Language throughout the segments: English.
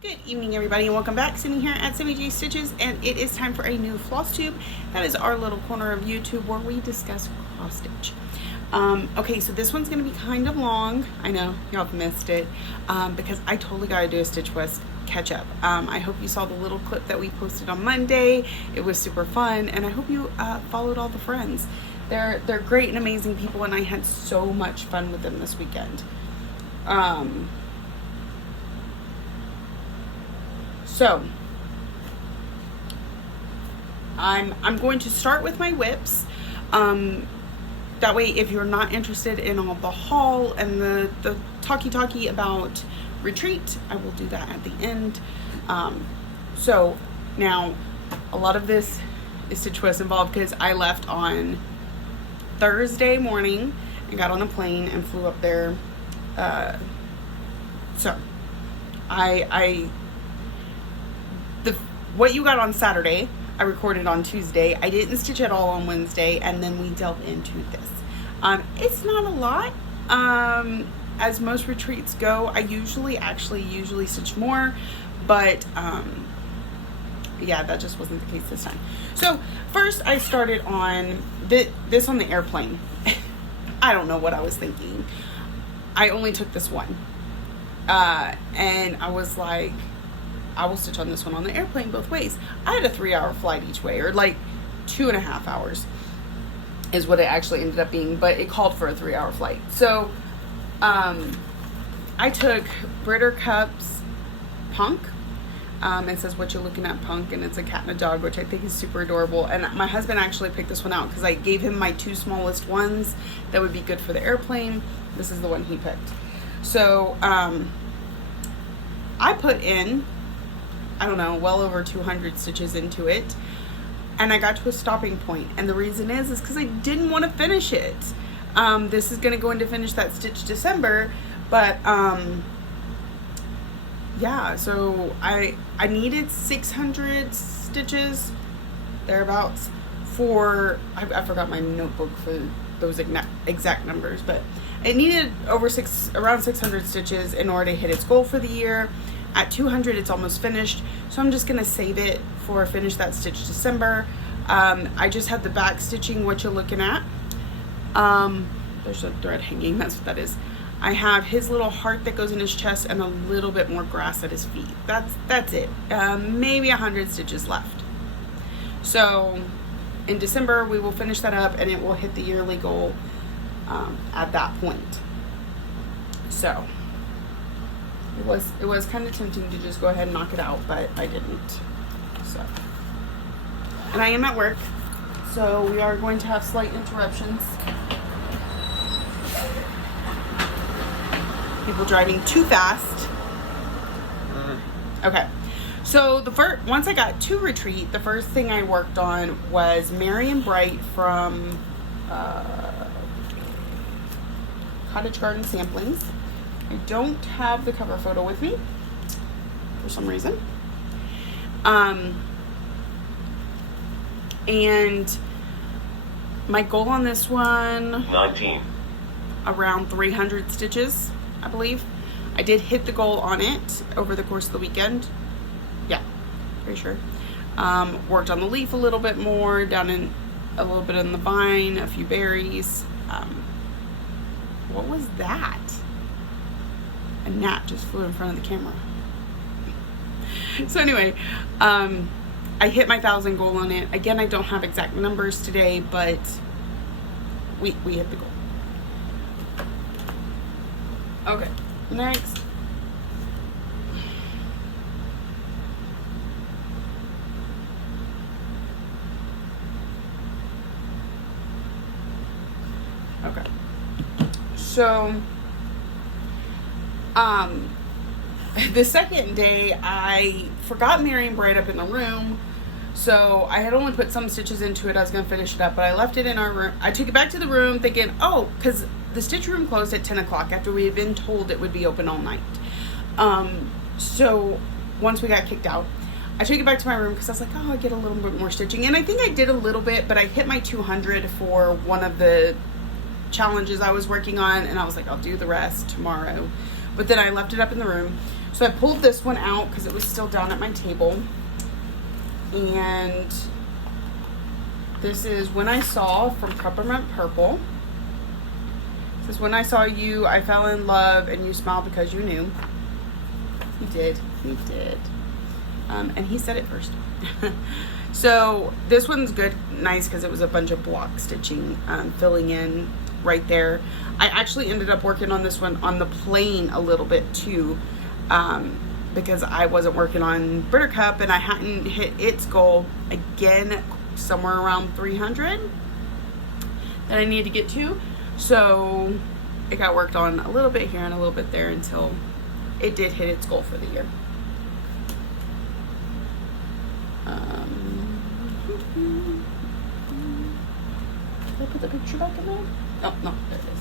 Good evening, everybody, and welcome back. Simi here at Simi G Stitches, and it is time for a new Flosstube. That is our little corner of YouTube where we discuss cross stitch. Okay, so this one's going to be kind of long. I know y'all have missed it because I totally got to do a Stitch West catch up. I hope you saw the little clip that we posted on Monday. It was super fun, and I hope you followed all the friends. They're great and amazing people, and I had so much fun with them this weekend. So I'm going to start with my whips. That way, if you're not interested in all the haul and the talky about retreat, I will do that at the end. So now a lot of this is Stitch West involved because I left on Thursday morning and got on a plane and flew up there. What you got on Saturday, I recorded on Tuesday. I didn't stitch at all on Wednesday, and then we delved into this. It's not a lot. As most retreats go, I usually stitch more, but yeah, that just wasn't the case this time. So first I started on this on the airplane. I don't know what I was thinking. I only took this one. And I was like, I will stitch on this one on the airplane both ways. I had a 3-hour flight each way, or like 2.5 hours is what it actually ended up being, but it called for a 3-hour flight. So I took Britter Cup's Punk. It says what you're looking at, Punk, and it's a cat and a dog, which I think is super adorable. And my husband actually picked this one out because I gave him my 2 smallest ones that would be good for the airplane. This is the one he picked. So I put in, I don't know, well over 200 stitches into it, and I got to a stopping point. And the reason is because I didn't want to finish it. This is going to go into finish that stitch December, but yeah, so I needed 600 stitches thereabouts for, I forgot my notebook for those exact numbers, but it needed around 600 stitches in order to hit its goal for the year. At 200, it's almost finished, so I'm just going to save it for finish that stitch December. I just have the back stitching, what you're looking at. There's a thread hanging, that's what that is. I have his little heart that goes in his chest and a little bit more grass at his feet. That's it. Maybe 100 stitches left. So in December, we will finish that up, and it will hit the yearly goal at that point. So it was kind of tempting to just go ahead and knock it out, but I didn't. So, and I am at work, so we are going to have slight interruptions. People driving too fast. Okay, so once I got to retreat, the first thing I worked on was Merry and Bright from Cottage Garden Samplings. I don't have the cover photo with me for some reason. And my goal on this one, 19. Around 300 stitches, I believe. I did hit the goal on it over the course of the weekend. Yeah, pretty sure. Worked on the leaf a little bit more, down in a little bit in the vine, a few berries. What was that? A gnat just flew in front of the camera. So anyway, I hit my 1,000 goal on it. Again, I don't have exact numbers today, but we hit the goal. Okay, next. Okay. So the second day, I forgot Merry and Bright up in the room, so I had only put some stitches into it. I was going to finish it up, but I left it in our room. I took it back to the room thinking, oh, because the stitch room closed at 10 o'clock after we had been told it would be open all night. So once we got kicked out, I took it back to my room because I was like, oh, I get a little bit more stitching. And I think I did a little bit, but I hit my 200 for one of the challenges I was working on, and I was like, I'll do the rest tomorrow. But then I left it up in the room. So I pulled this one out because it was still down at my table. And this is When I Saw from Peppermint Purple. This is When I Saw You, I Fell in Love, and You Smiled Because You Knew. He did. He did. And he said it first. So this one's good, nice, because it was a bunch of block stitching, filling in right there. I actually ended up working on this one on the plain a little bit too, because I wasn't working on Buttercup and I hadn't hit its goal again, somewhere around 300 that I need to get to. So it got worked on a little bit here and a little bit there until it did hit its goal for the year. Did I put the picture back in there? Oh, no, there it is.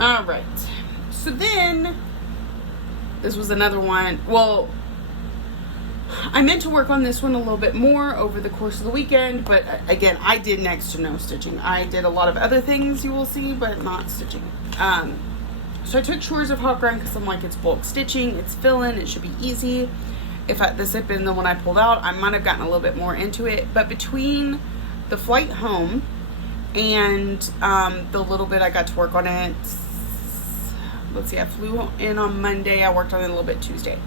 All right. So then, this was another one. Well, I meant to work on this one a little bit more over the course of the weekend, but again, I did next to no stitching. I did a lot of other things you will see, but not stitching. So I took Shores of Hot Ground because I'm like, it's bulk stitching, it's fill-in, it should be easy. If this had been the one I pulled out, I might have gotten a little bit more into it. But between the flight home and the little bit I got to work on it, let's see, I flew in on Monday, I worked on it a little bit Tuesday.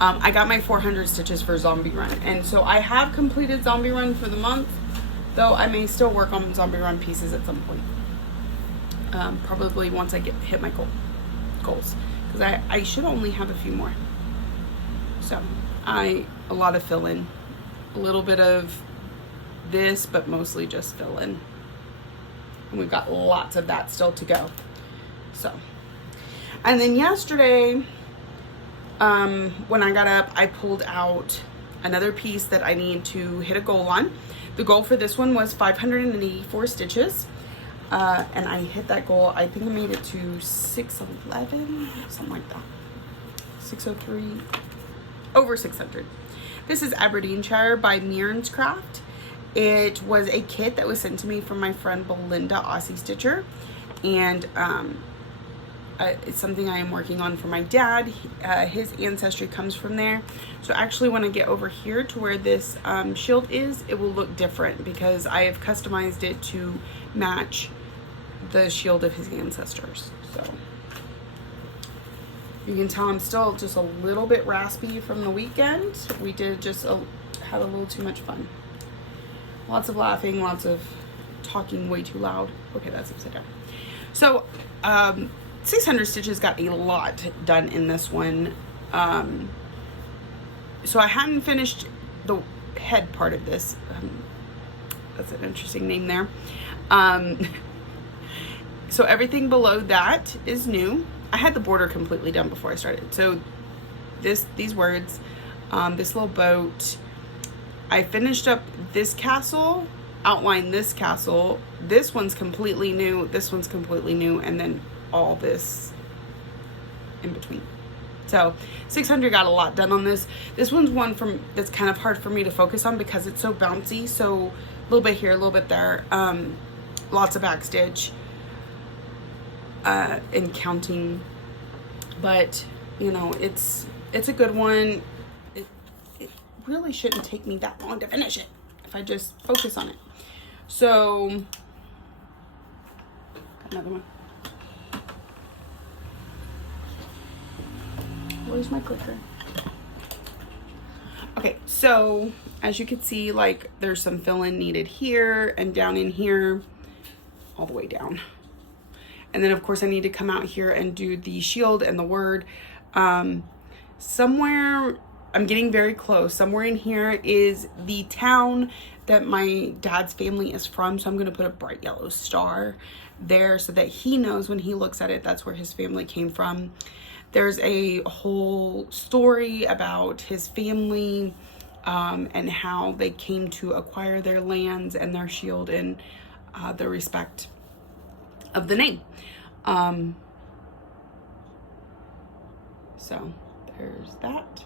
I got my 400 stitches for Zombie Run, and so I have completed Zombie Run for the month, though I may still work on Zombie Run pieces at some point. Probably once I hit my goals, because I should only have a few more. So a lot of fill in, a little bit of this, but mostly just fill in, and we've got lots of that still to go. So, and then yesterday, when I got up, I pulled out another piece that I need to hit a goal on. The goal for this one was 584 stitches. And I hit that goal. I think I made it to 611, something like that. 603, over 600. This is Aberdeenshire by Mearns Craft. It was a kit that was sent to me from my friend Belinda Aussie Stitcher. And, it's something I am working on for my dad. His ancestry comes from there. So actually when I get over here to where this shield is, it will look different because I have customized it to match the shield of his ancestors. So you can tell I'm still just a little bit raspy from the weekend. We did just had a little too much fun. Lots of laughing, lots of talking way too loud. Okay, that's upside down. So 600 stitches got a lot done in this one. So I hadn't finished the head part of this. That's an interesting name there. So everything below that is new. I had the border completely done before I started. So these words, this little boat, I finished up this castle, outlined this castle. This one's completely new. This one's completely new. And then all this in between. So 600 got a lot done on this. This one's one that's kind of hard for me to focus on because it's so bouncy. So a little bit here, a little bit there. Lots of back stitch and counting, but you know, it's a good one. It really shouldn't take me that long to finish it if I just focus on it. So another one. Where's my clicker? Okay, so as you can see, like there's some fill-in needed here and down in here, all the way down. And then of course I need to come out here and do the shield and the word. Somewhere, I'm getting very close. Somewhere in here is the town that my dad's family is from. So I'm gonna put a bright yellow star there so that he knows when he looks at it, that's where his family came from. There's a whole story about his family and how they came to acquire their lands and their shield and the respect of the name. So there's that.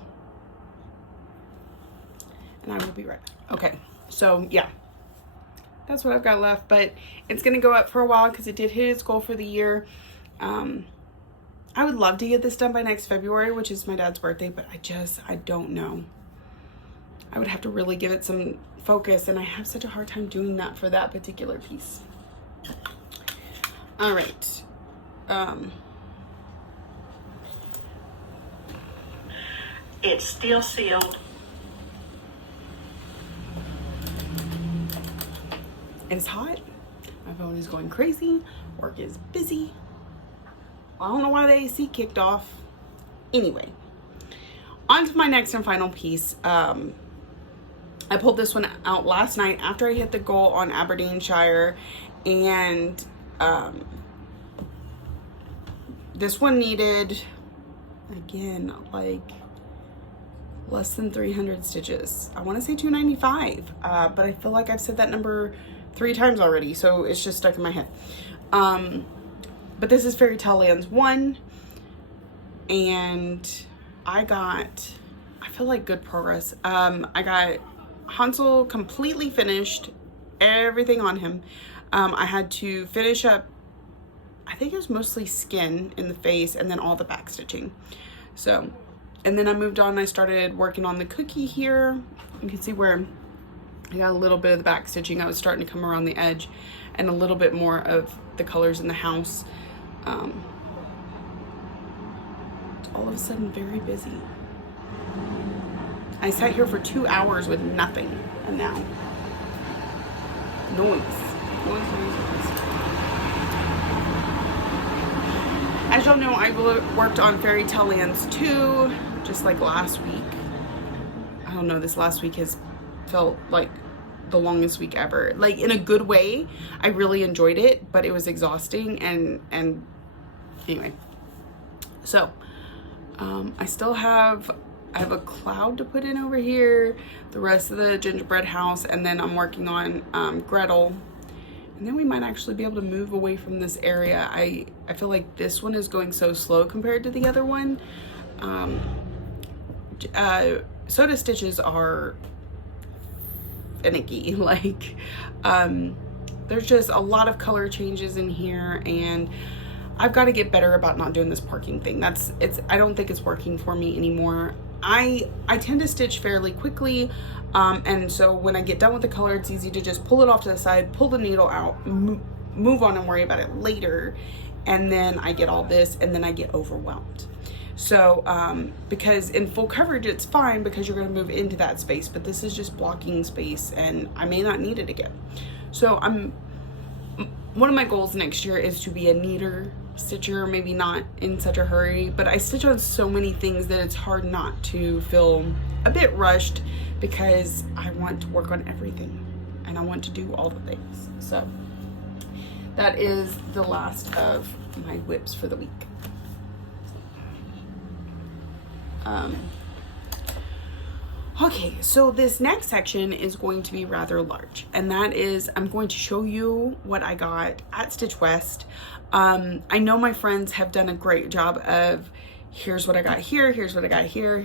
And I will be right back. Okay, so yeah, that's what I've got left, but it's gonna go up for a while because it did hit its goal for the year. I would love to get this done by next February, which is my dad's birthday, but I don't know. I would have to really give it some focus, and I have such a hard time doing that for that particular piece. All right. It's still sealed. It's hot. My phone is going crazy. Work is busy. I don't know why the AC kicked off. Anyway, on to my next and final piece. I pulled this one out last night after I hit the goal on Aberdeenshire, and this one needed, again, like less than 300 stitches. I want to say 295, but I feel like I've said that number 3 times already, so it's just stuck in my head. But this is Fairy Tale Lands 1, and I feel like good progress. I got Hansel completely finished, everything on him. I had to finish up, I think it was mostly skin in the face and then all the back stitching. So, and then I moved on, I started working on the cookie here. You can see where I got a little bit of the back stitching. I was starting to come around the edge, and a little bit more of the colors in the house. It's all of a sudden very busy. I sat here for 2 hours with nothing, and now noise. As y'all know, I worked on Fairy Tale Lands 2 just like last week. I don't know, this last week has felt like the longest week ever. Like, in a good way. I really enjoyed it, but it was exhausting, and anyway. So, I have a cloud to put in over here, the rest of the gingerbread house, and then I'm working on Gretel. And then we might actually be able to move away from this area. I feel like this one is going so slow compared to the other one. Soda stitches are finicky. Like, there's just a lot of color changes in here, and I've got to get better about not doing this parking thing. I don't think it's working for me anymore. I tend to stitch fairly quickly, and so when I get done with the color, it's easy to just pull it off to the side, pull the needle out, move on and worry about it later, and then I get all this, and then I get overwhelmed. So, because in full coverage, it's fine because you're going to move into that space, but this is just blocking space, and I may not need it again. So one of my goals next year is to be a neater stitcher, maybe not in such a hurry, but I stitch on so many things that it's hard not to feel a bit rushed, because I want to work on everything and I want to do all the things. So that is the last of my whips for the week. Okay, so this next section is going to be rather large, and that is, I'm going to show you what I got at Stitch West. I know my friends have done a great job of, here's what I got here, here's what I got here,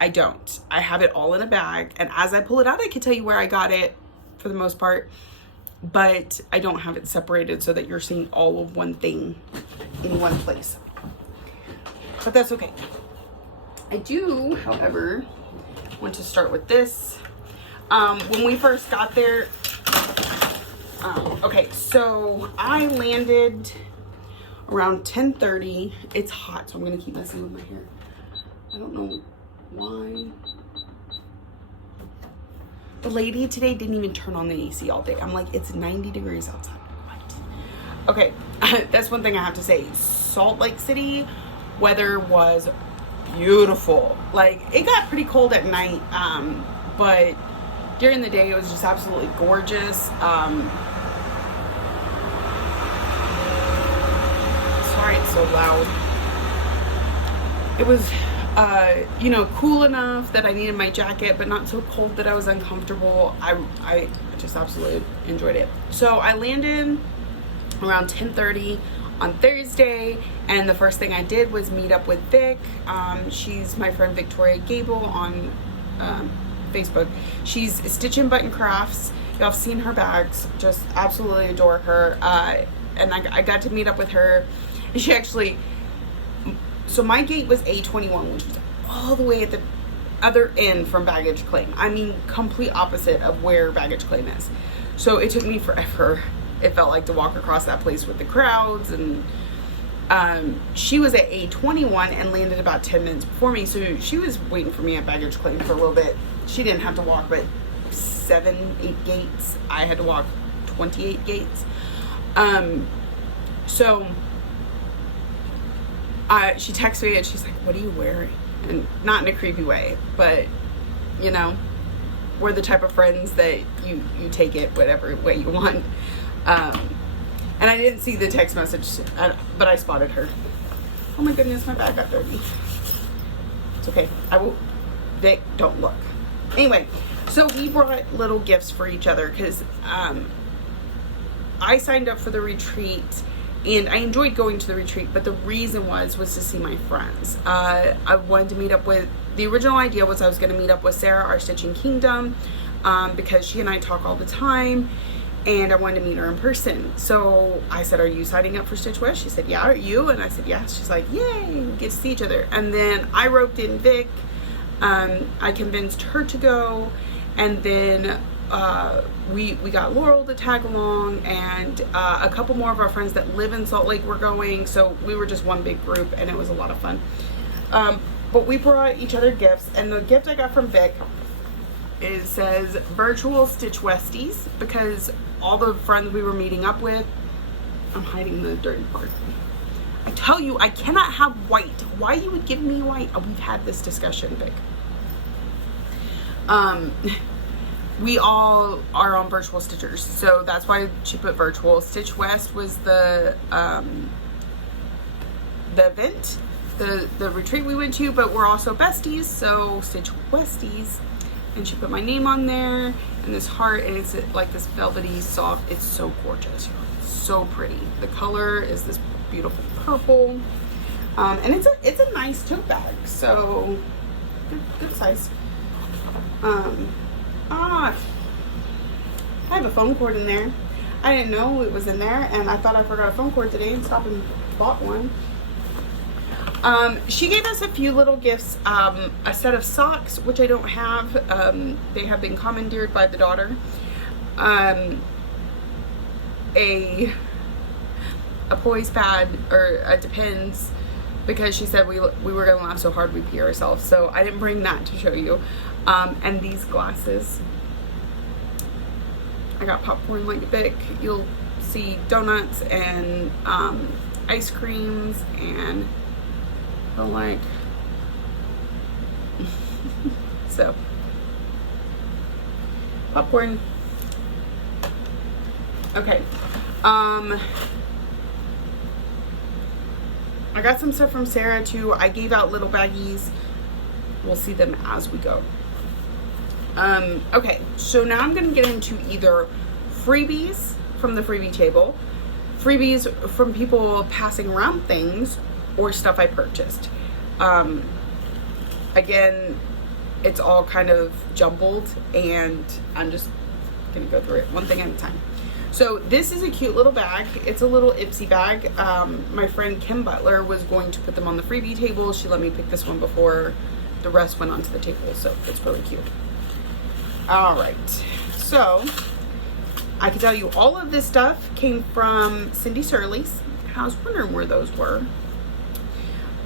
I don't. I have it all in a bag, and as I pull it out, I can tell you where I got it for the most part, but I don't have it separated so that you're seeing all of one thing in one place. But that's okay. I do, however, want to start with this. When we first got there, okay, so I landed around 10:30. It's hot, so I'm gonna keep messing with my hair. I don't know why. The lady today didn't even turn on the AC all day. I'm like, it's 90 degrees outside. What? Okay, that's one thing I have to say. Salt Lake City weather was beautiful. Like, it got pretty cold at night, but during the day it was just absolutely gorgeous. Sorry it's so loud. It was you know, cool enough that I needed my jacket, but not so cold that I was uncomfortable. I just absolutely enjoyed it. So I landed around 10:30 on Thursday, and the first thing I did was meet up with Vic. She's my friend Victoria Gable on Facebook. She's Stitchin' Button Crafts. Y'all have seen her bags, just absolutely adore her. And I got to meet up with her, and she actually, so my gate was A21, which was all the way at the other end from baggage claim. I mean, complete opposite of where baggage claim is. So it took me forever, it felt like, to walk across that place with the crowds. And she was at A21 and landed about 10 minutes before me. So she was waiting for me at baggage claim for a little bit. She didn't have to walk but 7-8 gates. I had to walk 28 gates. So she texted me and she's like, "What are you wearing?" And not in a creepy way, but you know, we're the type of friends that you take it whatever way you want. And I didn't see the text message, but I spotted her. Oh my goodness, my bag got dirty. It's okay. I will. Vic, don't look. Anyway, so we brought little gifts for each other because I signed up for the retreat and I enjoyed going to the retreat, but the reason was to see my friends. I wanted to meet up with, the original idea was I was going to meet up with Sarah, our Stitching Kingdom, because she and I talk all the time, and I wanted to meet her in person. So I said, "Are you signing up for Stitch West?" She said, "Yeah." "Are you?" And I said, "Yes." She's like, "Yay, we get to see each other." And then I roped in Vic. I convinced her to go, and then we got Laurel to tag along, and a couple more of our friends that live in Salt Lake were going. So we were just one big group, and it was a lot of fun. But we brought each other gifts, and the gift I got from Vic says virtual Stitch Westies, because all the friends we were meeting up with, I'm hiding the dirty part. I tell you, I cannot have white. Why you would give me white? Oh, we've had this discussion, Vic. We all are on virtual stitchers, so that's why she put virtual. Stitch West was the event, the retreat we went to, but we're also besties, so Stitch Westies. And she put my name on there and this heart, and it's like this velvety soft. It's so gorgeous, y'all. It's so pretty. The color is this beautiful purple, and it's a nice tote bag, so good size. I have a phone cord in there. I didn't know it was in there, and I thought I forgot a phone cord today and stopped and bought one. She gave us a few little gifts, a set of socks, which I don't have. They have been commandeered by the daughter. A poise pad, or a Depends, because she said we were going to laugh so hard we pee ourselves. So I didn't bring that to show you. And these glasses. I got popcorn like Vic. You'll see donuts and ice creams and like so popcorn. Okay. I got some stuff from Sarah too. I gave out little baggies. We'll see them as we go. Okay, so now I'm gonna get into either freebies from the freebie table, freebies from people passing around things, or stuff I purchased. Again, it's all kind of jumbled, and I'm just gonna go through it one thing at a time. So this is a cute little bag. It's a little Ipsy bag. My friend Kim Butler was going to put them on the freebie table. She let me pick this one before the rest went onto the table, so it's really cute. All right, so I can tell you all of this stuff came from Cindy Surly's. I was wondering where those were.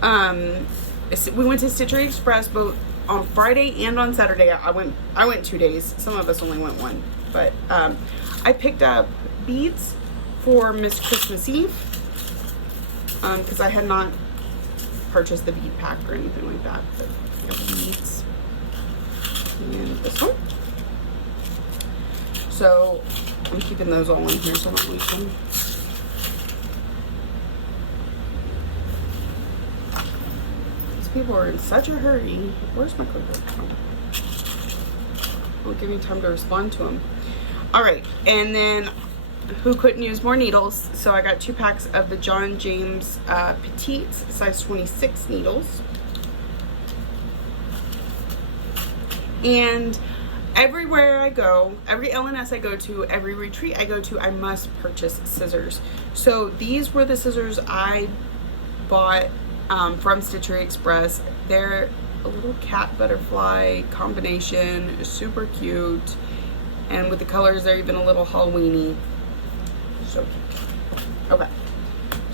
We went to Stitchery Express both on Friday and on Saturday. I went 2 days. Some of us only went one, but I picked up beads for Miss Christmas Eve because I had not purchased the bead pack or anything like that. But I got the beads and this one. So I'm keeping those all in here so I don't lose them. These people are in such a hurry. Where's my clipboard? Won't give me time to respond to them. All right, and then who couldn't use more needles? So I got 2 packs of the John James Petite size 26 needles. And everywhere I go, every LNS I go to, every retreat I go to, I must purchase scissors. So these were the scissors I bought from Stitchery Express. They're a little cat butterfly combination, super cute, and with the colors they're even a little Halloweeny. So cute. Okay,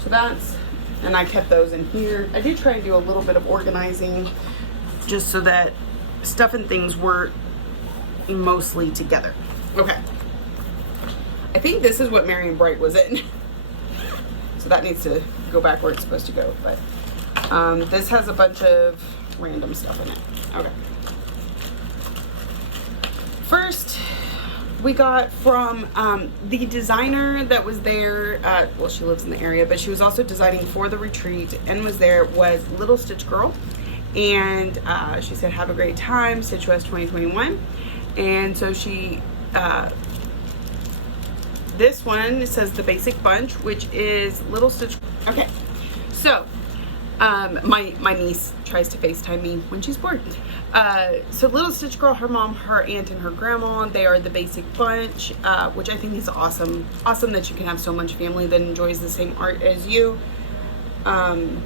so that's, and I kept those in here. I did try and do a little bit of organizing just so that stuff and things were mostly together. Okay, I think this is what Merry and Bright was in. So that needs to go back where it's supposed to go, but this has a bunch of random stuff in it. Okay. First, we got from the designer that was there. Well, she lives in the area, but she was also designing for the retreat and was there, was Little Stitch Girl. And she said, have a great time, Stitch West 2021. And so she, this one says the Basic Bunch, which is Little Stitch. Okay, so my niece tries to FaceTime me when she's bored. So Little Stitch Girl, her mom, her aunt, and her grandma, they are the Basic Bunch, which I think is awesome. Awesome that you can have so much family that enjoys the same art as you. And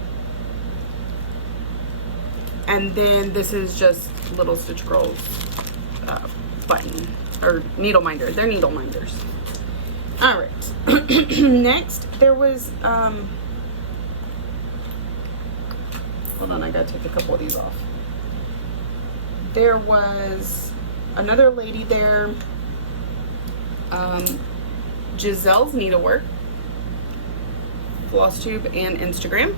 then this is just Little Stitch Girl's button, or needle minder. They're needle minders. All right. Next, there was, hold on, I gotta take a couple of these off. There was another lady there, Giselle's Needlework, Flosstube, and Instagram.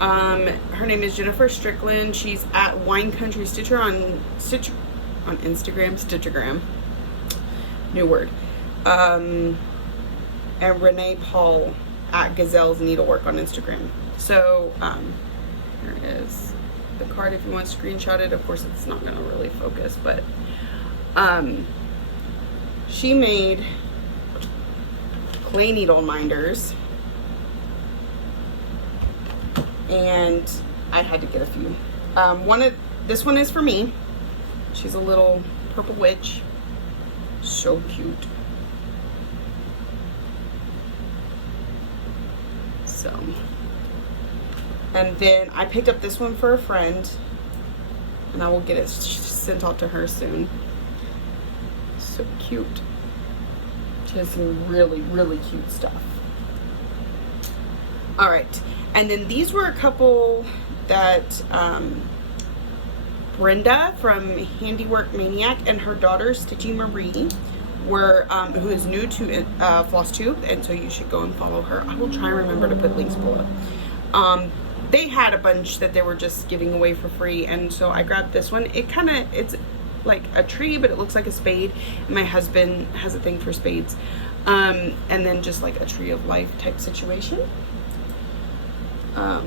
Her name is Jennifer Strickland. She's at Wine Country Stitcher on Instagram, Stitchagram. New word. And Renee Paul at Gazelle's Needlework on Instagram. So, here is the card if you want to screenshot it. Of course, it's not going to really focus, but she made clay needle minders, and I had to get a few. This one is for me. She's a little purple witch. So cute. So, and then I picked up this one for a friend, and I will get it sent off to her soon. So cute. She has some really, really cute stuff. All right, and then these were a couple that Brenda from Handiwork Maniac and her daughter Stitchy Marie were, who is new to Flosstube, and so you should go and follow her. I will try and remember to put links below. They had a bunch that they were just giving away for free, and so I grabbed this one. It's like a tree, but it looks like a spade. And my husband has a thing for spades. And then just like a tree of life type situation. Okay.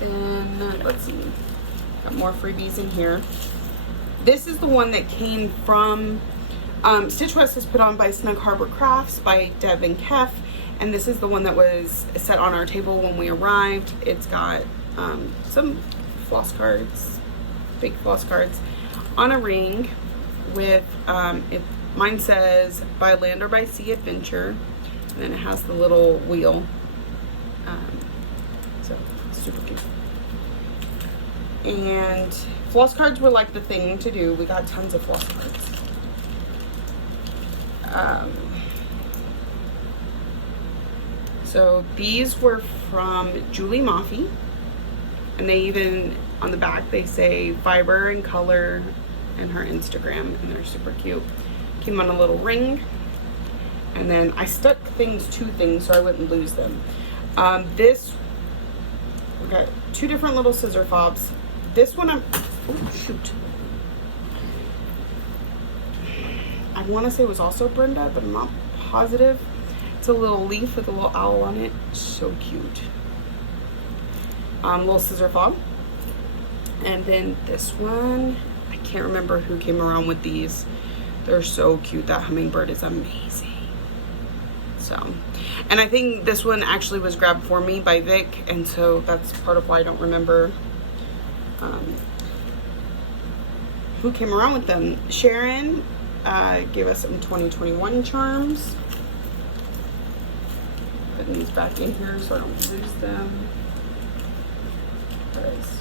Then let's see. Got more freebies in here. This is the one that came from Stitch West is put on by Snug Harbor Crafts by Deb and Kef, and this is the one that was set on our table when we arrived. It's got some floss cards, big floss cards, on a ring with mine says by land or by sea adventure, and then it has the little wheel. So super cute. And floss cards were like the thing to do. We got tons of floss cards. So these were from Julie Maffey, and they even on the back they say fiber and color and her Instagram, and they're super cute. Came on a little ring, and then I stuck things to things so I wouldn't lose them. We got two different little scissor fobs. This one oh shoot. I want to say it was also Brenda, but I'm not positive. It's a little leaf with a little owl on it. So cute. Little scissor fob. And then this one, I can't remember who came around with these. They're so cute. That hummingbird is amazing. So, and I think this one actually was grabbed for me by Vic, and so that's part of why I don't remember who came around with them. Sharon gave us some 2021 charms. putting these back in here so I don't lose them. Because,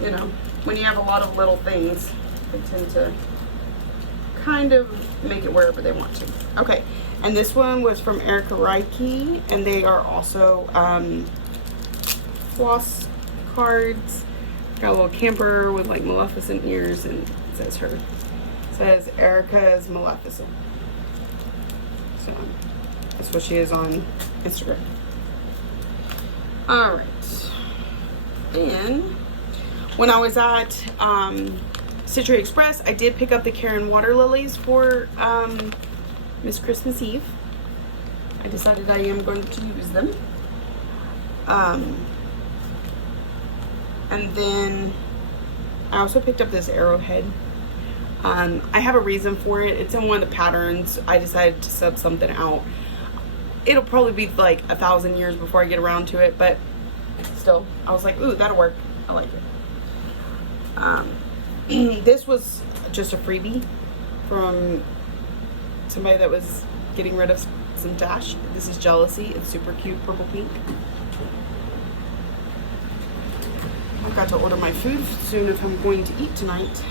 you know, when you have a lot of little things, they tend to kind of make it wherever they want to. Okay, and this one was from Erica Reiki, and they are also floss cards. Got a little camper with like Maleficent ears, and it says her. It says Erica's Maleficent. So that's what she is on Instagram. All right. Then when I was at Citrus Express, I did pick up the Karen water lilies for Miss Christmas Eve. I decided I am going to use them. And then I also picked up this arrowhead. I have a reason for it. It's in one of the patterns. I decided to sub something out. It'll probably be like 1,000 years before I get around to it, but still, I was like, ooh, that'll work. I like it. This was just a freebie from somebody that was getting rid of some stash. This is Jealousy. It's super cute, purple pink. I've got to order my food soon if I'm going to eat tonight.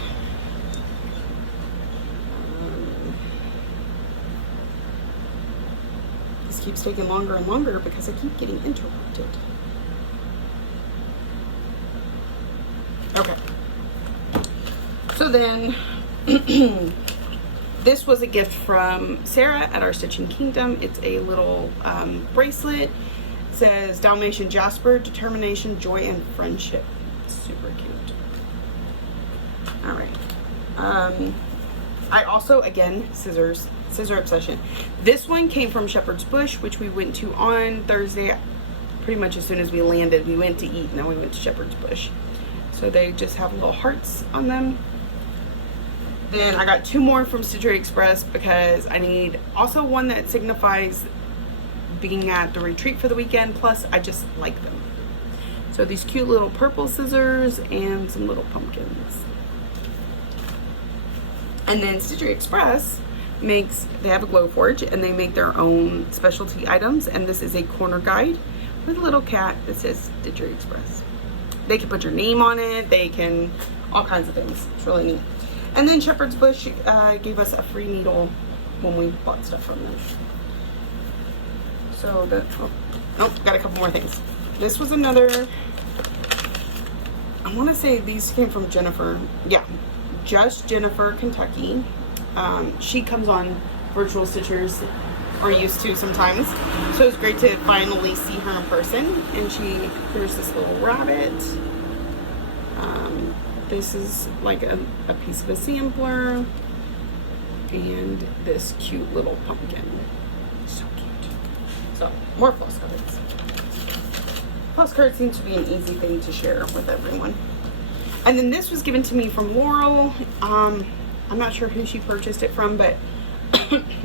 This keeps taking longer and longer because I keep getting interrupted. Okay. So then, this was a gift from Sarah at our Stitching Kingdom. It's a little bracelet. It says Dalmatian Jasper, Determination, Joy, and Friendship. Super cute. All right. I also, again, scissor obsession. This one came from Shepherd's Bush, which we went to on Thursday. Pretty much as soon as we landed, we went to eat, and then we went to Shepherd's Bush. So they just have little hearts on them. Then I got 2 more from Citrus Express because I need also one that signifies being at the retreat for the weekend. Plus, I just like them. So these cute little purple scissors and some little pumpkins. And then Citrus Express they have a glow forge, and they make their own specialty items. And this is a corner guide with a little cat that says Citrus Express. They can put your name on it. They can, all kinds of things. It's really neat. And then Shepherd's Bush gave us a free needle when we bought stuff from them. So got a couple more things. This was another, I want to say these came from Jennifer. Yeah, Just Jennifer, Kentucky. She comes on Virtual Stitchers, or used to sometimes. So it's great to finally see her in person. And there's this little rabbit. This is like a piece of a sampler. And this cute little pumpkin. So cute. So, more floss cards. Floss cards seem to be an easy thing to share with everyone. And then this was given to me from Laurel. I'm not sure who she purchased it from, but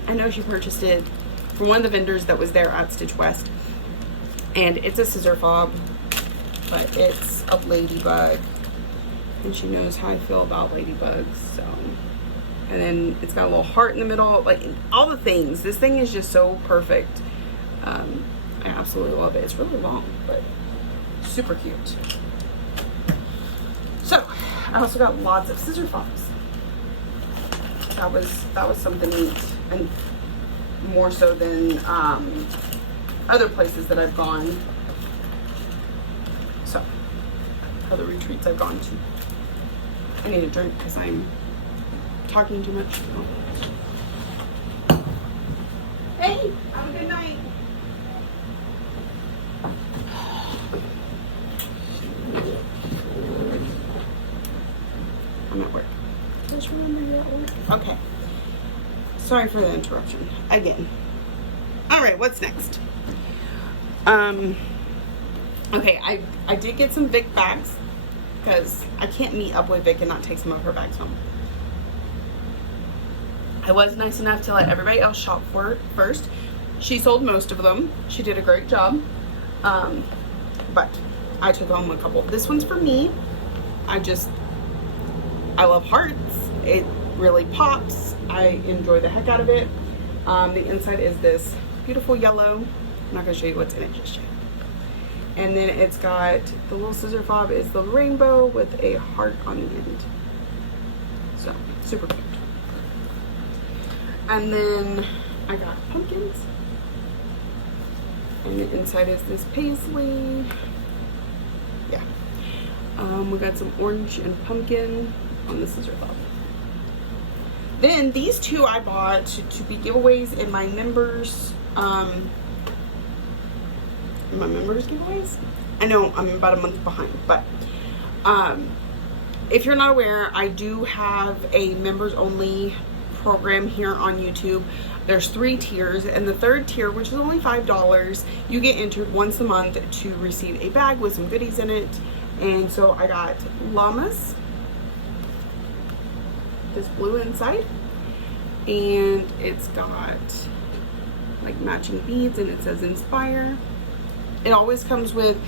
I know she purchased it from one of the vendors that was there at Stitch West. And it's a scissor fob, but it's a ladybug. And she knows how I feel about ladybugs, so. And then it's got a little heart in the middle, like all the things. This thing is just so perfect. I absolutely love it. It's really long, but super cute. So, I also got lots of scissor fobs. That was something neat, and more so than other places that I've gone. So, other retreats I've gone to. I need a drink because I'm talking too much. Hey, have a good night. I'm at work. Just remember you're at work. Okay. Sorry for the interruption. Again. Alright, what's next? Okay, I did get some Vic bags because I can't meet up with Vic and not take some of her bags home. I was nice enough to let everybody else shop for it first. She sold most of them. She did a great job. But I took home a couple. This one's for me. I love hearts. It really pops. I enjoy the heck out of it. The inside is this beautiful yellow. I'm not gonna show you what's in it just yet. And then it's got the little scissor fob is the rainbow with a heart on the end. So super cute. And then I got pumpkins. And the inside is this paisley. Yeah. We got some orange and pumpkin on the scissor fob. Then these two I bought to be giveaways in my members giveaways. I know I'm about a month behind, but if you're not aware, I do have a members only program here on YouTube. There's 3 tiers, and the 3rd tier, which is only $5, you get entered once a month to receive a bag with some goodies in it. And so I got llamas, this blue inside, and it's got like matching beads, and it says inspire. It always comes with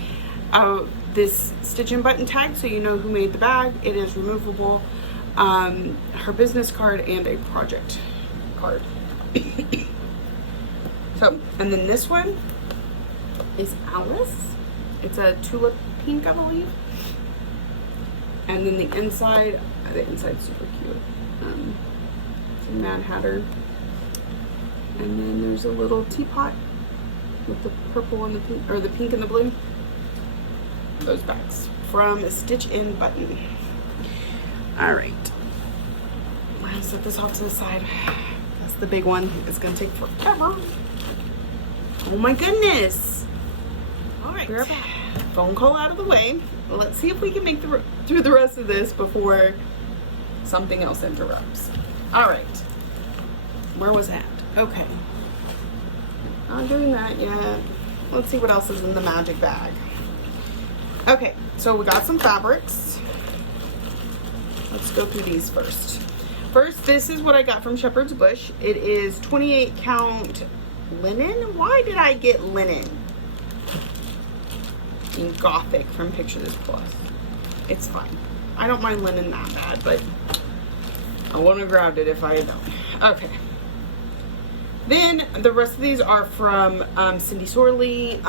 this stitch and button tag, so you know who made the bag. It is removable, her business card, and a project card. So, and then this one is Alice. It's a tulip pink, I believe. And then the inside's super cute. It's a Mad Hatter. And then there's a little teapot with the purple and the pink, or the pink and the blue. Those bags from Stitch and Button. All right. I'm gonna set this off to the side. That's the big one. It's gonna take forever. Oh my goodness. All right. We're back. Phone call out of the way. Let's see if we can make through the rest of this before something else interrupts. All right. Where was that? Okay. Not doing that yet. Let's see what else is in the magic bag. Okay, so we got some fabrics. Let's go through these first. First, this is what I got from Shepherd's Bush. It is 28 count linen. Why did I get linen? In Gothic from Picture This Plus. It's fine. I don't mind linen that bad, but I wouldn't have grabbed it if I had known. Okay. Then the rest of these are from Cindy Sorley,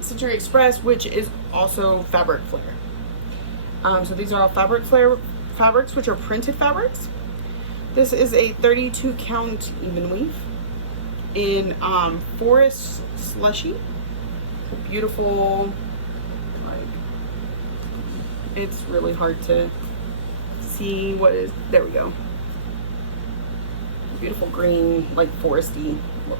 Century Express, which is also fabric flare. So these are all fabric flare fabrics, which are printed fabrics. This is a 32 count even weave in forest slushy. Beautiful. Like, it's really hard to see what is. There we go. Beautiful green, like foresty look.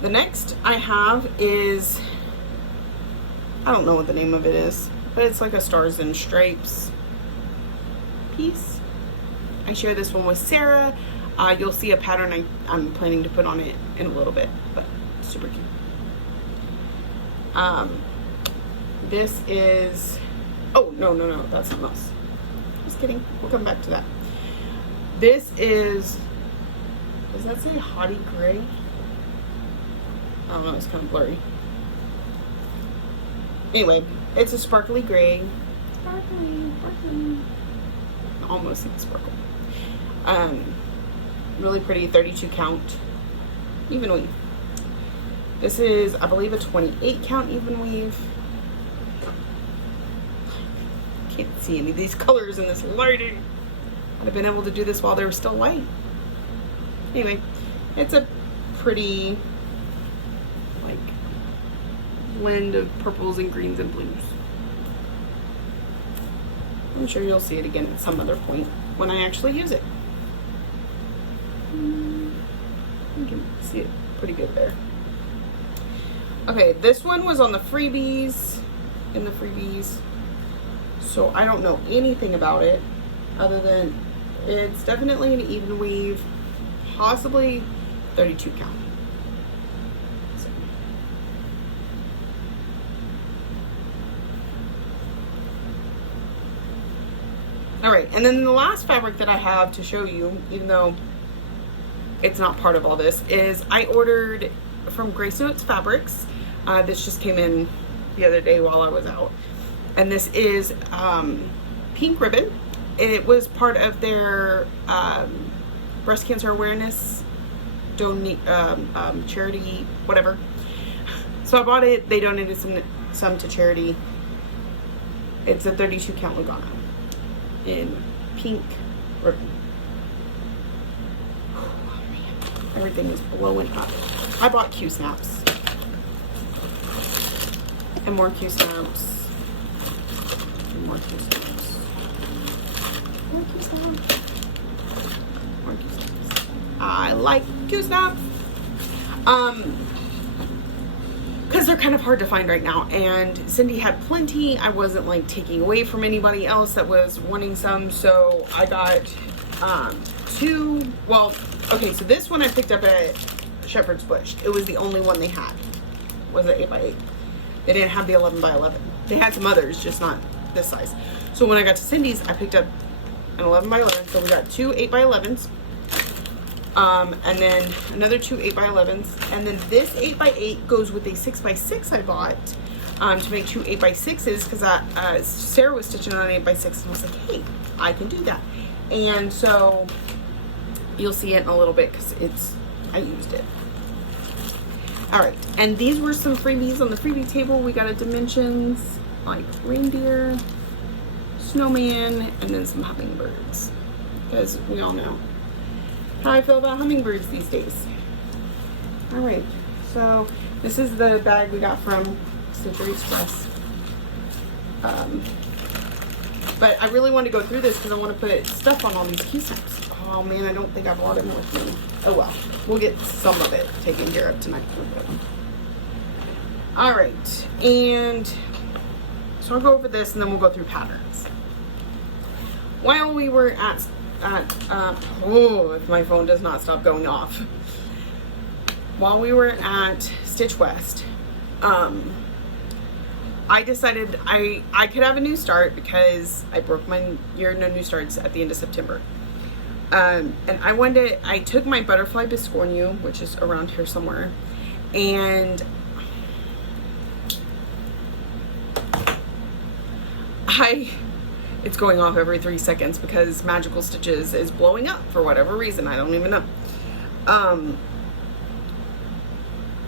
The next I have is, I don't know what the name of it is, but it's like a stars and stripes piece. I share this one with Sarah. You'll see a pattern I'm planning to put on it in a little bit, but super cute. This is, oh, no, that's something else. Just kidding, we'll come back to that. This is, does that say Haughty Gray? I don't know, it's kind of blurry. Anyway, it's a sparkly gray. Sparkly. Almost like sparkle. Really pretty 32 count even weave. This is, I believe, a 28 count even weave. Can't see any of these colors in this lighting. I'd have been able to do this while they were still light. Anyway, it's a pretty, like, blend of purples and greens and blues. I'm sure you'll see it again at some other point when I actually use it. You can see it pretty good there. Okay, this one was on the freebies, so I don't know anything about it other than it's definitely an even weave, possibly 32 count. So. All right, and then the last fabric that I have to show you, even though it's not part of all this, is I ordered from Grace Notes Fabrics. This just came in the other day while I was out. And this is pink ribbon. It was part of their breast cancer awareness charity, whatever. So I bought it. They donated some to charity. It's a 32 count Lugana in pink ribbon. Oh man, everything is blowing up. I bought Q snaps and more Q snaps and more Q snaps. More Q snaps. More Q snaps. I like Q snaps. Because they're kind of hard to find right now, and Cindy had plenty. I wasn't like taking away from anybody else that was wanting some, so I got 2. Well, okay, so this one I picked up at Shepherd's Bush. It was the only one they had. Was it 8x8? They didn't have the 11x11. They had some others, just not this size. So when I got to Cindy's, I picked up an 11x11. So we got 2 8x11s. And then another 2 8x11s, and then this 8x8 goes with a 6x6 I bought to make 2 8x6s because Sarah was stitching on an 8x6 and I was like, hey, I can do that. And so you'll see it in a little bit because I used it. All right, and these were some freebies on the freebie table. We got a dimensions like reindeer, snowman, and then some hummingbirds, because we all know how I feel about hummingbirds these days. All right, so this is the bag we got from Stitcher Express. But I really want to go through this because I want to put stuff on all these Q snaps. Oh man, I don't think I brought it with me. Oh well, we'll get some of it taken care of tonight. All right, and so I'll go over this and then we'll go through patterns. While we were at if my phone does not stop going off. While we were at Stitch West, I decided I could have a new start because I broke my year no new starts at the end of September. And I took my butterfly biscornu, which is around here somewhere, and it's going off every 3 seconds because Magical Stitches is blowing up for whatever reason. I don't even know.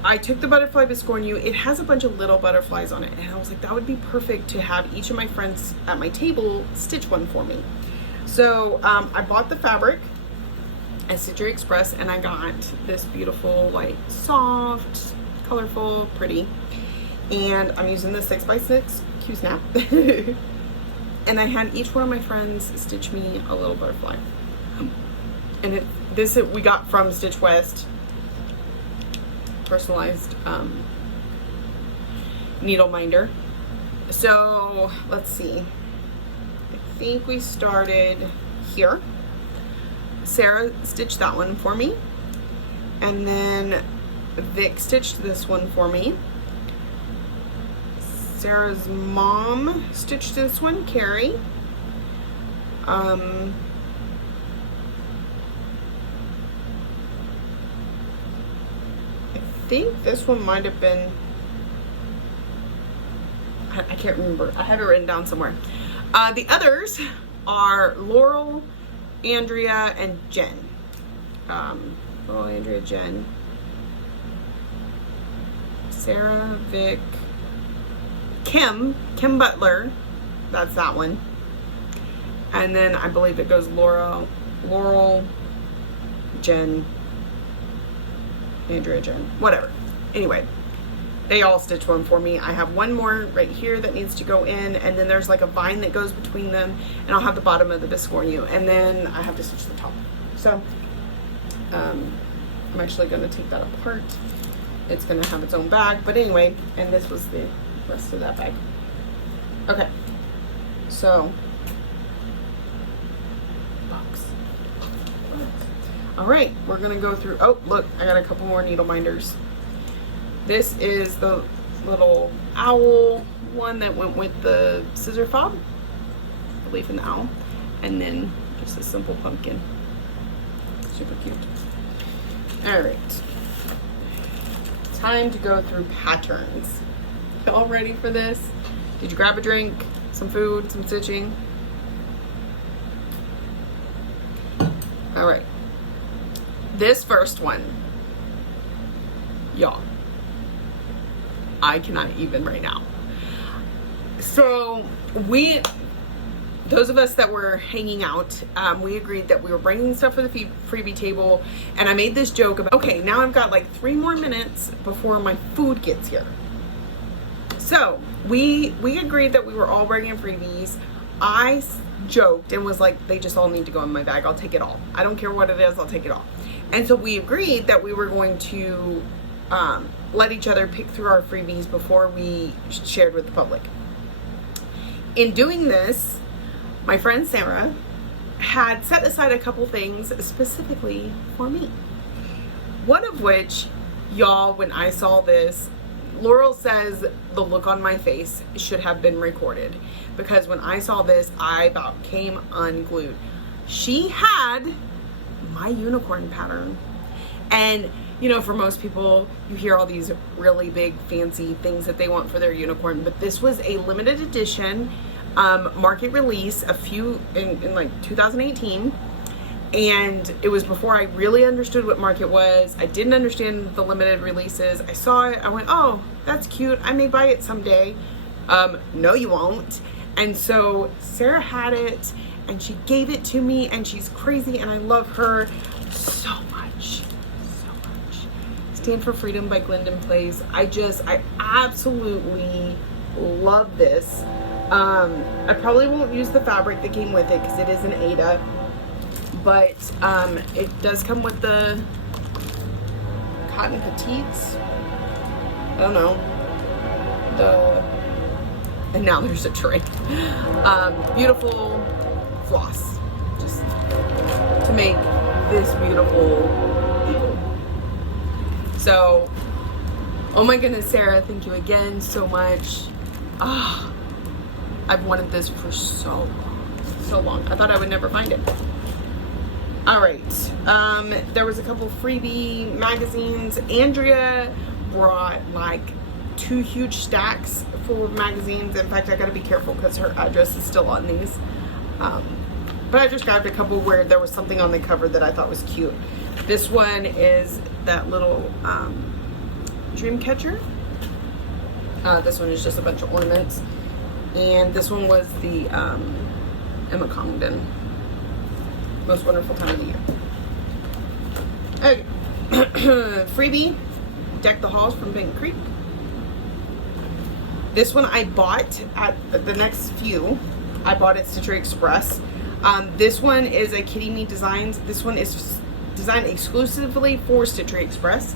I took the butterfly biscornu. It has a bunch of little butterflies on it. And I was like, that would be perfect to have each of my friends at my table stitch one for me. So I bought the fabric at Stitcher Express and I got this beautiful, like, soft, colorful, pretty. And I'm using the 6x6 Q snap. And I had each one of my friends stitch me a little butterfly. And this we got from Stitch West. Personalized needle minder. So let's see. I think we started here. Sarah stitched that one for me. And then Vic stitched this one for me. Sarah's mom stitched this one, Carrie. I think this one might have been, I can't remember. I have it written down somewhere. The others are Laurel, Andrea, and Jen. Laurel, Andrea, Jen. Sarah, Vic, Kim Butler, that's that one. And then I believe it goes Laurel, Jen, Andrea, Jen, whatever. Anyway, they all stitch one for me. I have one more right here that needs to go in, and then there's like a vine that goes between them, and I'll have the bottom of the biscornu, and then I have to stitch the top. So I'm actually going to take that apart. It's going to have its own bag, but anyway, and this was the rest of that bag. Okay, so box. All right, we're gonna go through. Oh, look, I got a couple more needle minders. This is the little owl one that went with the scissor fob, the leaf and the owl, and then just a simple pumpkin. Super cute. All right, time to go through patterns. Y'all ready for this? Did you grab a drink, some food, some stitching? All right. This first one Y'all, I cannot even right now. So those of us that were hanging out, we agreed that we were bringing stuff for the freebie table, and I made this joke about, okay, now I've got like 3 more minutes before my food gets here. So we agreed that we were all bringing freebies. I joked and was like, they just all need to go in my bag. I'll take it all. I don't care what it is, I'll take it all. And so we agreed that we were going to let each other pick through our freebies before we shared with the public. In doing this, my friend Sarah had set aside a couple things specifically for me. One of which, y'all, when I saw this, Laurel says the look on my face should have been recorded, because when I saw this, I about came unglued. She had my unicorn pattern. And you know, for most people, you hear all these really big fancy things that they want for their unicorn, but this was a limited edition market release in like 2018, and it was before I really understood what market was. I didn't understand the limited releases. I saw it, I went, oh, that's cute, I may buy it someday. No, you won't. And so Sarah had it, and she gave it to me, and she's crazy, and I love her so much. Stand for Freedom by Glendon Plays. I absolutely love this. I probably won't use the fabric that came with it because it is an Aida, but it does come with the cotton petites. I don't know. And now there's a tray. Beautiful floss, just to make this beautiful eagle. So, oh my goodness, Sarah, thank you again so much. I've wanted this for so long. I thought I would never find it. All right, there was a couple freebie magazines. Andrea brought like 2 huge stacks full of magazines. In fact, I gotta be careful because her address is still on these. But I just grabbed a couple where there was something on the cover that I thought was cute. This one is that little dream catcher. This one is just a bunch of ornaments. And this one was the Emma Congdon, Most Wonderful Time of the Year. Okay. Freebie, Deck the Halls from Bent Creek. This one I bought at the next few. I bought at Stitchery Express. This one is a Kitty Me Designs. This one is designed exclusively for Stitchery Express,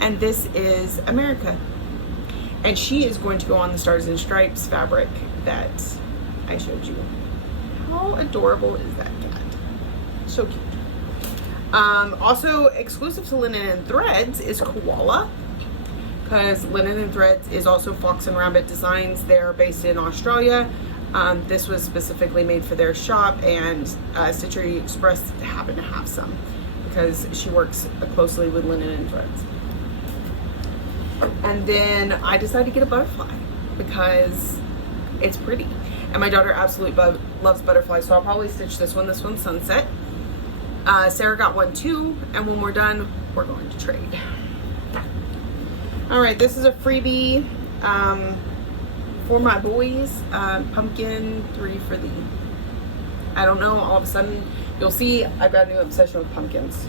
and this is America, and she is going to go on the Stars and Stripes fabric that I showed you. How adorable is that cat? So cute. Also exclusive to Linen and Threads is Koala, because Linen and Threads is also Fox and Rabbit Designs. They're based in Australia. This was specifically made for their shop, and Stitchery Express happened to have some, because she works closely with Linen and Threads. And then I decided to get a butterfly because it's pretty, and my daughter absolutely loves butterflies, so I'll probably stitch this one. This one's Sunset. Sarah got one too, and when we're done, we're going to trade. All right, this is a freebie for my boys. Pumpkin 3 for thee. I don't know, all of a sudden you'll see I've got a new obsession with pumpkins.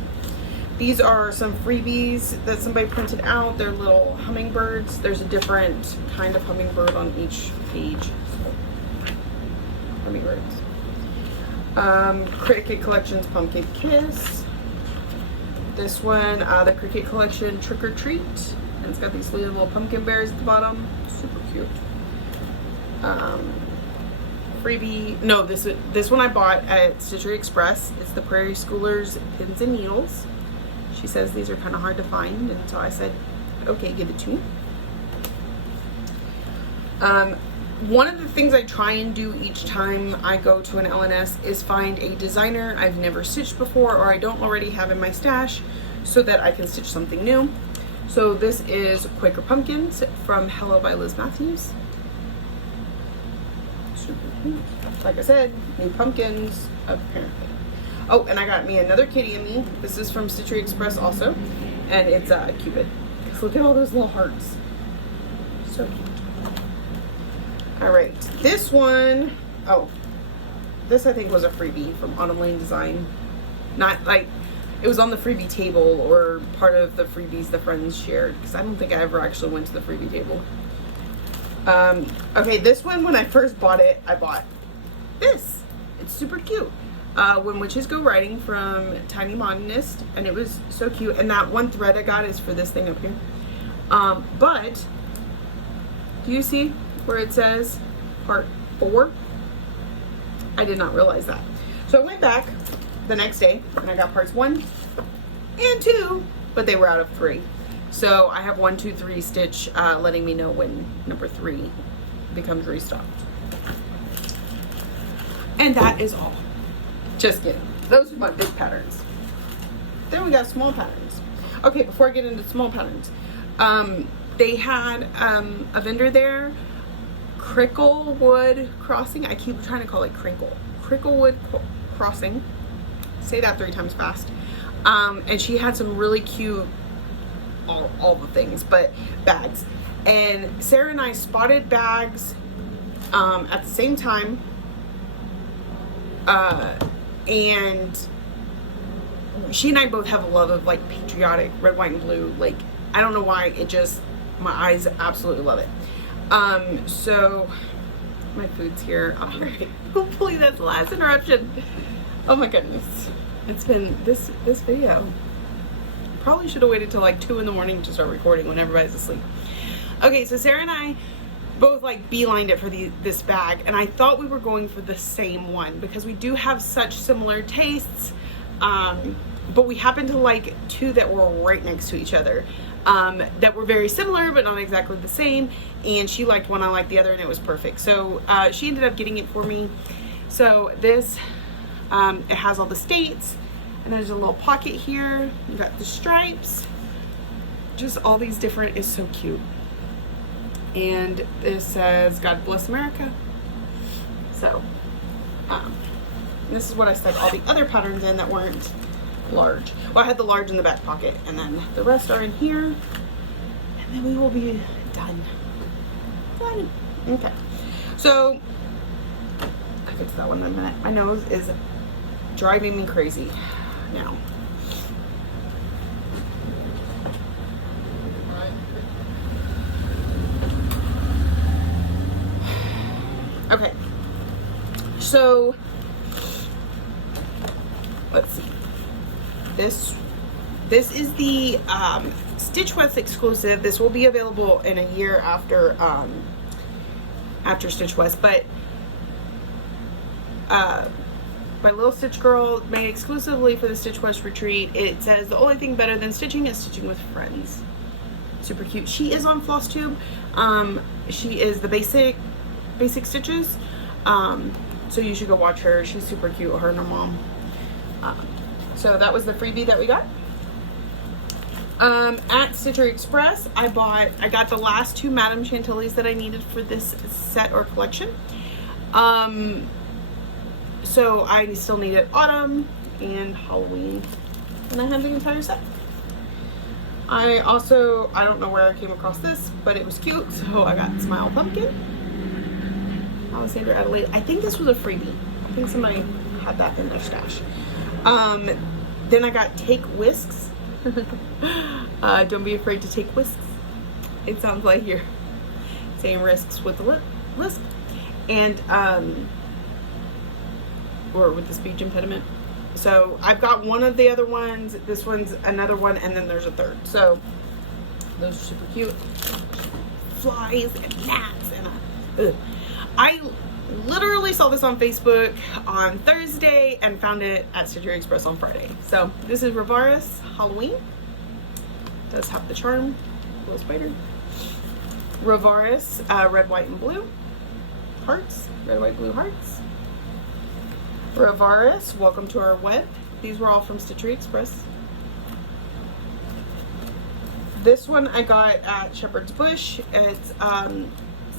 These are some freebies that somebody printed out. They're little hummingbirds. There's a different kind of hummingbird on each page. Hummingbirds. Cricket Collection's Pumpkin Kiss. This one, the Cricket Collection Trick or Treat. And it's got these little pumpkin bears at the bottom. Super cute. Freebie. No, this one I bought at Stitchery Express. It's the Prairie Schoolers Pins and Needles. She says these are kind of hard to find, and so I said, okay, give it to me. One of the things I try and do each time I go to an LNS is find a designer I've never stitched before, or I don't already have in my stash, so that I can stitch something new. So this is Quaker Pumpkins from Hello by Liz Matthews. Super cute. Like I said, new pumpkins, apparently. Oh, and I got me another kitty and me. This is from Stitchery Express also, and it's Cupid, goodness, look at all those little hearts. So cute. All right, this one, oh, this I think was a freebie from Autumn Lane Design. Not like, it was on the freebie table or part of the freebies the friends shared, because I don't think I ever actually went to the freebie table. Okay, this one, when I first bought it, I bought this. It's super cute. When Witches Go Riding from Tiny Modernist, and it was so cute. And that one thread I got is for this thing up here. But do you see where it says part 4? I did not realize that. So I went back the next day and I got parts 1 and 2, but they were out of 3. So I have 1, 2, 3 stitch letting me know when number 3 becomes restocked. And that is all. Just kidding. Those are my big patterns. Then we got small patterns. Okay, before I get into small patterns, they had a vendor there, Cricklewood Crossing. I keep trying to call it Crinkle. Cricklewood Crossing. Say that 3 times fast. And she had some really cute, all the things, but bags. And Sarah and I spotted bags at the same time. And she and I both have a love of like patriotic red, white, and blue. Like, I don't know why, it just, my eyes absolutely love it. So my food's here. All right, hopefully that's the last interruption. Oh my goodness, it's been this video. Probably should have waited till like 2 in the morning to start recording when everybody's asleep. Okay, so Sarah and I both like beelined it for this bag, and I thought we were going for the same one because we do have such similar tastes, but we happened to like 2 that were right next to each other, that were very similar but not exactly the same, and she liked one, I liked the other, and it was perfect. So she ended up getting it for me. So this, it has all the states, and there's a little pocket here. You got the stripes, just all these different, it's so cute. And this says, God bless America. So, this is what I stuck all the other patterns in that weren't large. Well, I had the large in the back pocket, and then the rest are in here. And then we will be done. Done. Okay. So, I'll get to that one in a minute. My nose is driving me crazy now. Okay, so let's see. This is the Stitch West exclusive. This will be available in a year after Stitch West, but my little Stitch girl made exclusively for the Stitch West retreat. It says the only thing better than stitching is stitching with friends. Super cute. She is on Flosstube. She is the basic stitches, so you should go watch her. She's super cute, her and her mom. So that was the freebie that we got. At Stitchery Express, I got the last 2 Madame Chantilly's that I needed for this set or collection. So I still needed autumn and Halloween, and I had the entire set. I don't know where I came across this, but it was cute, so I got Smile Pumpkin. Alexander Adelaide. I think this was a freebie. I think somebody had that in their stash. Then I got Take Whisks. Don't be afraid to take whisks. It sounds like you're saying risks with the whisk. And or with the speech impediment. So I've got one of the other ones. This one's another one, and then there's a third. So those are super cute. Flies and gnats and I literally saw this on Facebook on Thursday and found it at Stitchery Express on Friday. So this is Rivaris Halloween. Does have the charm, little spider. Rivaris red, white, and blue hearts. Red, white, blue hearts. Rivaris, welcome to our web. These were all from Stitchery Express. This one I got at Shepherd's Bush. It's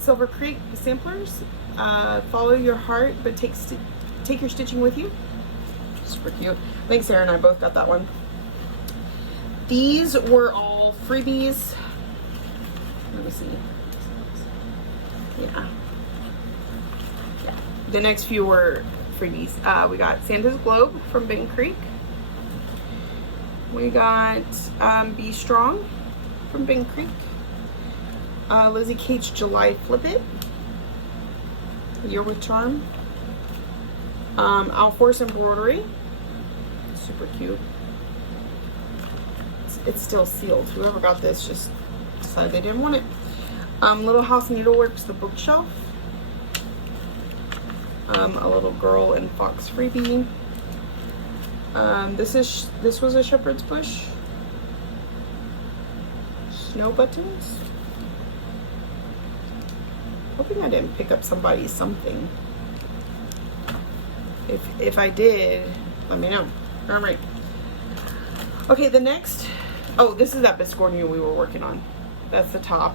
Silver Creek samplers. Follow your heart, but take your stitching with you. Super cute. I think Sarah and I both got that one. These were all freebies Let me see. Yeah. The next few were freebies. We got Santa's Globe from Big Creek. We got Be Strong from Big Creek. Lizzie Kate's July Flip It. Year with Charm. Alforce Embroidery. Super cute. It's still sealed. Whoever got this just decided they didn't want it. Little House Needleworks, the bookshelf. A little girl and fox freebie. This was a shepherd's bush. Snow buttons. Hoping I didn't pick up somebody's something. If I did, let me know. All right. Okay, the next. Oh, this is that biscornia we were working on. That's the top.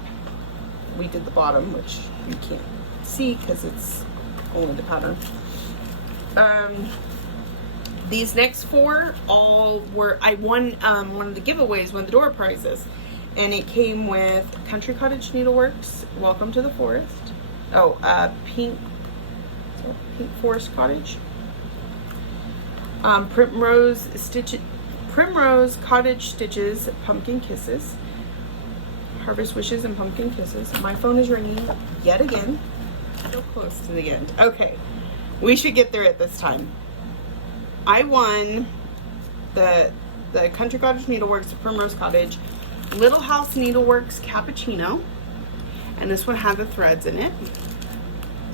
We did the bottom, which you can't see because it's only the pattern. These next four all were, I won one of the giveaways, one of the door prizes, and it came with Country Cottage Needleworks, Welcome to the Forest. Oh, Pink Forest Cottage. Primrose Cottage Stitches, Pumpkin Kisses. Harvest Wishes and Pumpkin Kisses. My phone is ringing yet again. So close to the end. Okay, we should get through it this time. I won the Country Cottage Needleworks, the Primrose Cottage, Little House Needleworks Cappuccino, and this one had the threads in it.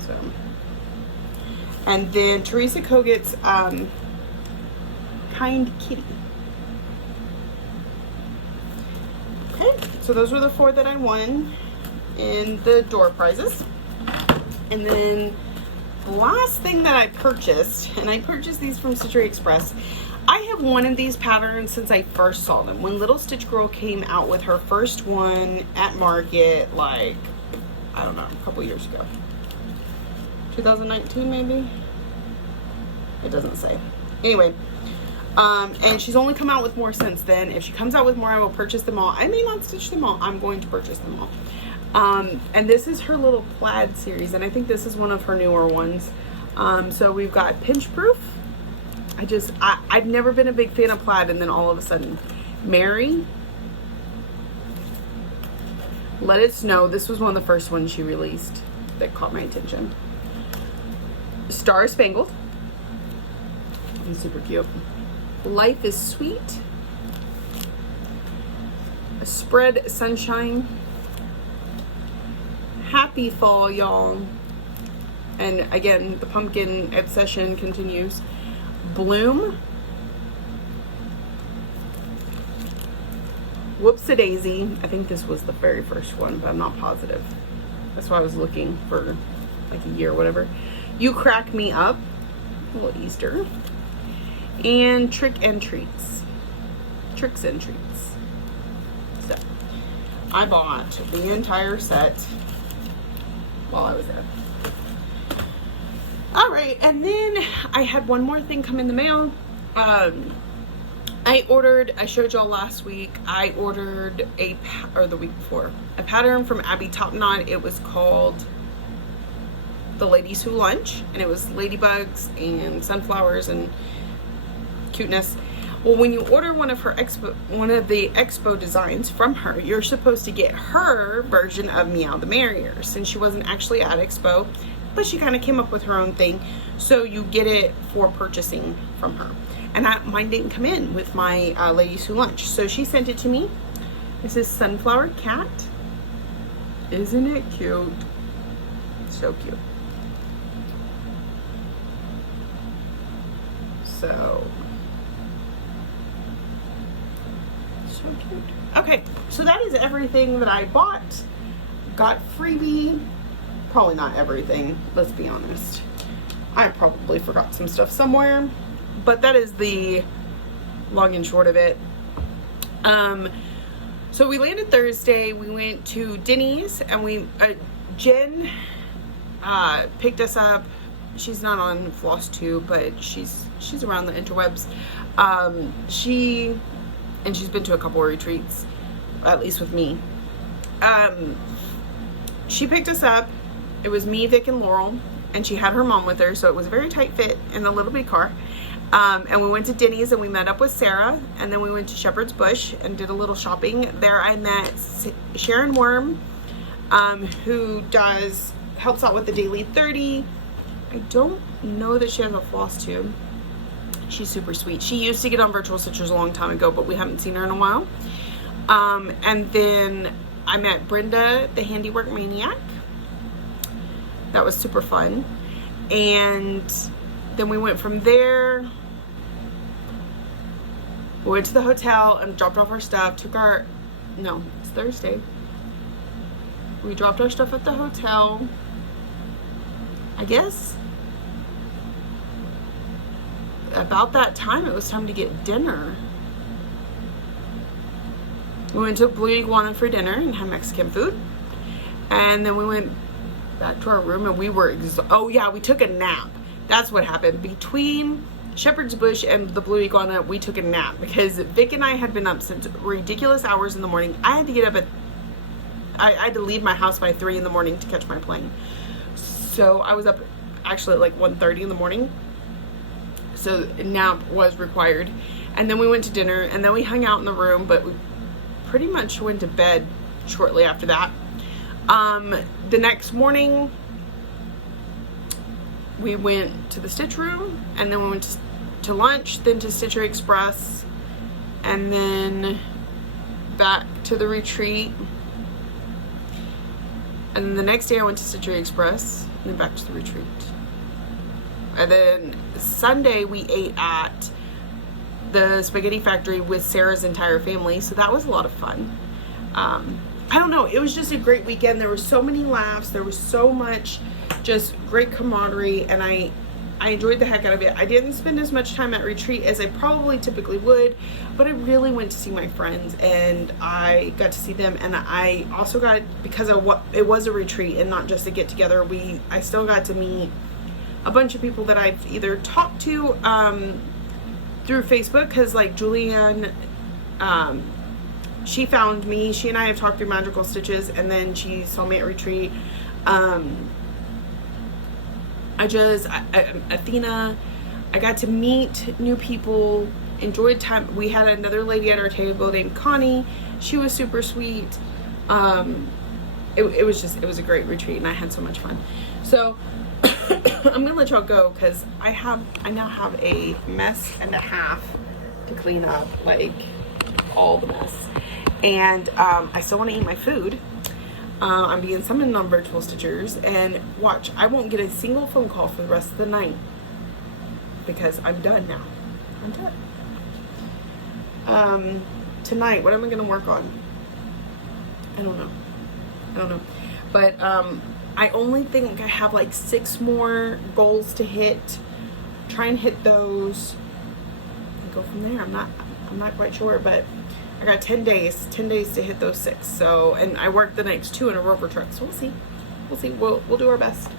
So, and then Theresa Kogit's Kind Kitty. Okay, so those were the four that I won in the door prizes. And then the last thing that I purchased, and I purchased these from Stitchery Express. I have wanted these patterns since I first saw them. When Little Stitch Girl came out with her first one at Market, like, I don't know, a couple years ago. 2019 maybe? It doesn't say. Anyway, and she's only come out with more since then. If she comes out with more, I will purchase them all. I may not stitch them all. I'm going to purchase them all. And this is her little plaid series, and I think this is one of her newer ones. So we've got Pinch Proof. I've never been a big fan of plaid, and then all of a sudden, Mary. Let It Snow. This was one of the first ones she released that caught my attention. Star Spangled. And super cute. Life is Sweet. Spread Sunshine. Happy Fall, y'all. And again, the pumpkin obsession continues. Bloom. Whoops-a-daisy. I think this was the very first one, but I'm not positive. That's why I was looking for like a year or whatever. You Crack Me Up. A little Easter. And Trick and Treats. Tricks and Treats. So, I bought the entire set while I was there. Alright, and then I had one more thing come in the mail. I showed y'all last week, I ordered or the week before, a pattern from Abby Topknot. It was called The Ladies Who Lunch, and it was ladybugs and sunflowers and cuteness. Well, when you order one of the expo designs from her, you're supposed to get her version of Meow the Merrier, since she wasn't actually at expo, but she kind of came up with her own thing, so you get it for purchasing from her. And mine didn't come in with my Ladies Who Lunch, so she sent it to me. This is Sunflower Cat. Isn't it cute? So cute. So cute. Okay, so that is everything that I bought. Got freebie. Probably not everything, let's be honest. I probably forgot some stuff somewhere, but that is the long and short of it. So we landed Thursday. We went to Denny's, and Jen picked us up. She's not on Flosstube, but she's around the interwebs. She's been to a couple of retreats, at least with me. she picked us up. It was me, Vic, and Laurel, and she had her mom with her, so it was a very tight fit in the little bitty car. And we went to Denny's and we met up with Sarah, and then we went to Shepherd's Bush and did a little shopping. There I met Sharon Worm, who helps out with the Daily 30. I don't know that she has a Flosstube. She's super sweet. She used to get on Virtual Stitchers a long time ago, but we haven't seen her in a while. And then I met Brenda, the Handiwork Maniac. That was super fun. And then we went from there. We went to the hotel and dropped off our stuff. It's Thursday. We dropped our stuff at the hotel. I guess about that time it was time to get dinner. We went to Blue Iguana for dinner and had Mexican food. And then we went back to our room and we were we took a nap. That's what happened. Between Shepherd's Bush and the Blue Iguana, we took a nap because Vic and I had been up since ridiculous hours in the morning. I had to get up I had to leave my house by 3 in the morning to catch my plane. So I was up actually at like 1:30 in the morning. So a nap was required. And then we went to dinner and then we hung out in the room, but we pretty much went to bed shortly after that. The next morning we went to the stitch room, and then we went to lunch, then to Stitcher Express, and then back to the retreat. And then the next day I went to Stitcher Express, and then back to the retreat. And then Sunday we ate at the Spaghetti Factory with Sarah's entire family, so that was a lot of fun. I don't know, it was just a great weekend. There were so many laughs, there was so much just great camaraderie, and I enjoyed the heck out of it. I didn't spend as much time at retreat as I probably typically would, but I really went to see my friends and I got to see them. And I also got, because of what it was, a retreat and not just a get together, I still got to meet a bunch of people that I've either talked to through Facebook, because like Julianne, she found me. She and I have talked through Magical Stitches, and then she saw me at retreat. Athena, I got to meet new people, enjoyed time. We had another lady at our table named Connie. She was super sweet. It was a great retreat, and I had so much fun. So I'm gonna let y'all go because I now have a mess and a half to clean up, like all the mess. And I still want to eat my food. I'm being summoned on Virtual Stitchers, and watch, I won't get a single phone call for the rest of the night because I'm done now. I'm done. Tonight, what am I going to work on? I don't know. But I only think I have like 6 more goals to hit. Try and hit those and go from there. I'm not quite sure, but I got 10 days to hit those 6. So, and I work the next 2 in a rover truck. So we'll see. We'll do our best.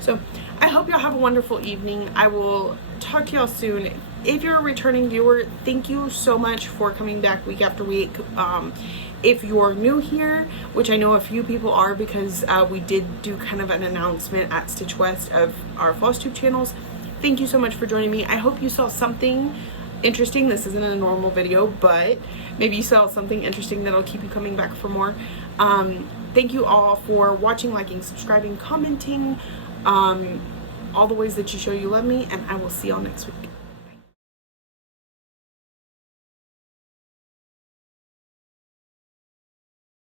So I hope y'all have a wonderful evening. I will talk to y'all soon. If you're a returning viewer, thank you so much for coming back week after week. If you're new here, which I know a few people are because we did do kind of an announcement at Stitch West of our Flosstube channels, thank you so much for joining me. I hope you saw something interesting. This isn't a normal video, but maybe you saw something interesting that'll keep you coming back for more. Thank you all for watching, liking, subscribing, commenting, all the ways that you show you love me, and I will see y'all next week.